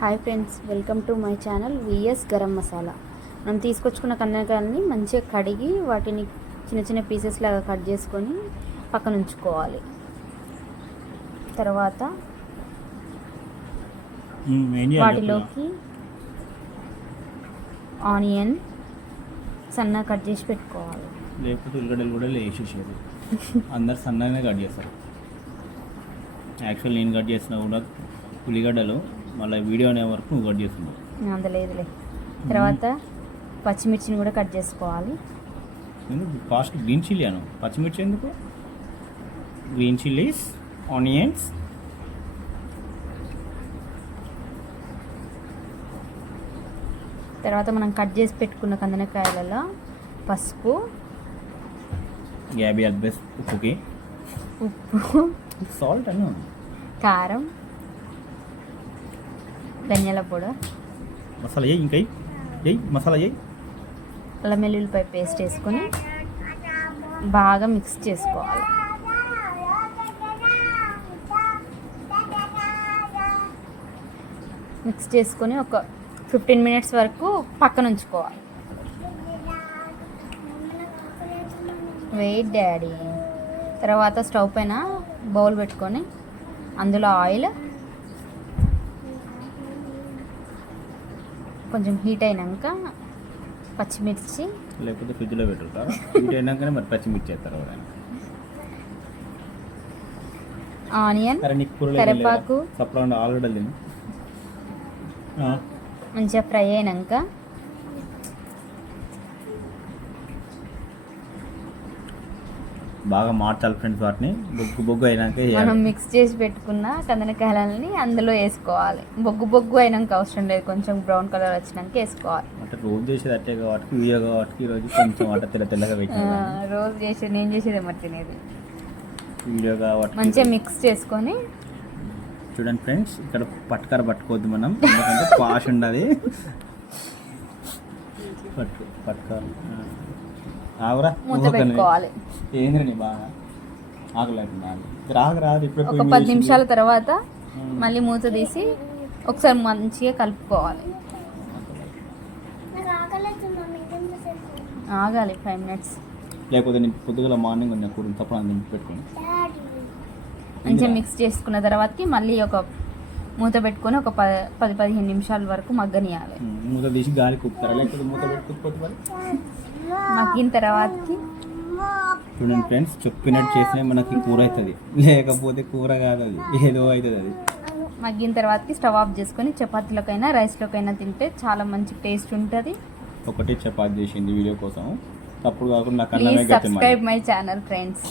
Hi friends welcome to my channel V S garam masala మనం తీసుకొచ్చుకున్న కన్నకాయలని మంచిగా కడిగి వాటిని చిన్న చిన్న పీసెస్ లాగా కట్ చేసుకొని పక్కన ఉంచుకోవాలి. తర్వాత వాటిలోకి ఆనియన్ సన్నగా కట్ చేసి పెట్టుకోవాలి? లేకపోతే ఉల్లిగడ్డలు కూడా వేసేసారు అందరు సన్నగానే కట్ చేస్తారు. యాక్చువల్ నేను కట్ చేసినా కూడా ఉల్లిగడ్డలు మళ్ళీ వీడియో అనే వరకు నువ్వు కట్ చేస్తున్నావు అందులేదులే తర్వాత పచ్చిమిర్చిని కూడా కట్ చేసుకోవాలి. నేను ఫాస్ట్ గ్రీన్ చిల్లీ అను. పచ్చిమిర్చి ఎందుకు? Green chillies onions. తర్వాత మనం కట్ చేసి పెట్టుకున్న కందనకాయలలో పసుపు. యాభై అడ్బెస్ ఉప్పుకి ఉప్పు. సాల్ట్ అను. కారం. ధనియాల పొడి. మసాలా వేయి ఇంకా వేయి మసాలా వేయి అల్లం వెల్లుల్లిపాయ పేస్ట్ వేసుకొని బాగా మిక్స్ చేసుకోవాలి. మిక్స్ చేసుకొని ఒక ఫిఫ్టీన్ మినిట్స్ వరకు పక్కన ఉంచుకోవాలి. Wait daddy. తర్వాత స్టవ్ పైన బౌల్ పెట్టుకొని అందులో ఆయిల్ కొంచెం హీట్ అయినాక పచ్చిమిర్చి. లేకపోతే ఫ్రిడ్జ్లో పెట్టుకుంటారు? హీట్ అయినాకనే మరి పచ్చిమిర్చి వేస్తారు ఆనియన్ కరివేపాకు. ఆలుగడ్డలు మంచిగా ఫ్రై అయినాక బాగా మార్చాలి ఫ్రెండ్స్ వాటిని. బొగ్గు బొగ్గు అయినాక మనం. మిక్స్ చేసి పెట్టుకున్న కందనకాయలని అందులో వేసుకోవాలి. బొగ్గు బొగ్గు అయినాక అవసరం లేదు. కొంచెం బ్రౌన్ కలర్ వచ్చినాక వేసుకోవాలి. అంటే రోజు చేసేది అట్టే కాబట్టి వీడియో కాబట్టి ఈరోజు కొంచెం అట్ట తెల్ల తెల్లగా ఆ, పెట్టిన రోజు చేసేది నేను చేసేది మరి తినేది. వీడియో కాబట్టి మంచిగా మిక్స్ చేసుకొని చూడండి ఫ్రెండ్స్ ఇక్కడ పట్టుకర పట్టుకోవద్దు మనం. ఎందుకంటే పాష్ ఉండదు పట్టు పట్టుకర. పెట్టుకోవాలి. ఏంద్ర నీ బాగా ఆగలేకుండా రాదు రాదు ఇప్పుడు ఒక పది నిమిషాల తర్వాత మళ్ళీ మూత తీసి ఒకసారి మంచిగా కలుపుకోవాలి. ఆగాలి ఫైవ్ మినిట్స్. లేకపోతే నేను పొద్దుగల మార్నింగ్ ఉన్న మంచిగా మిక్స్ చేసుకున్న తర్వాతకి మళ్ళీ ఒక మూత పెట్టుకొని ఒక పది పదిహేను నిమిషాల వరకు మగ్గనియాలి. మూత తీసి గాలి కుప్పుతారా? లేకపోతే మూత పెట్టుకోకపోతే మరి? మగ్గిన తర్వాతకి. చూడండి ఫ్రెండ్స్ చెప్పినట్టు చేస్తే మనకి కూర అవుతుంది లేకపోతే కూర కాదు అది ఏదో అవుతుంది అది. మగ్గిన తర్వాతకి స్టవ్ ఆఫ్ చేసుకొని చపాతీలోకైనా రైస్లోకైనా తింటే చాలా మంచి టేస్ట్ ఉంటుంది. ఒకటే చపాతి చేసింది వీడియో కోసం. తప్పుడు కాకుండా నాకు సబ్స్క్రైబ్ మై ఛానల్ ఫ్రెండ్స్.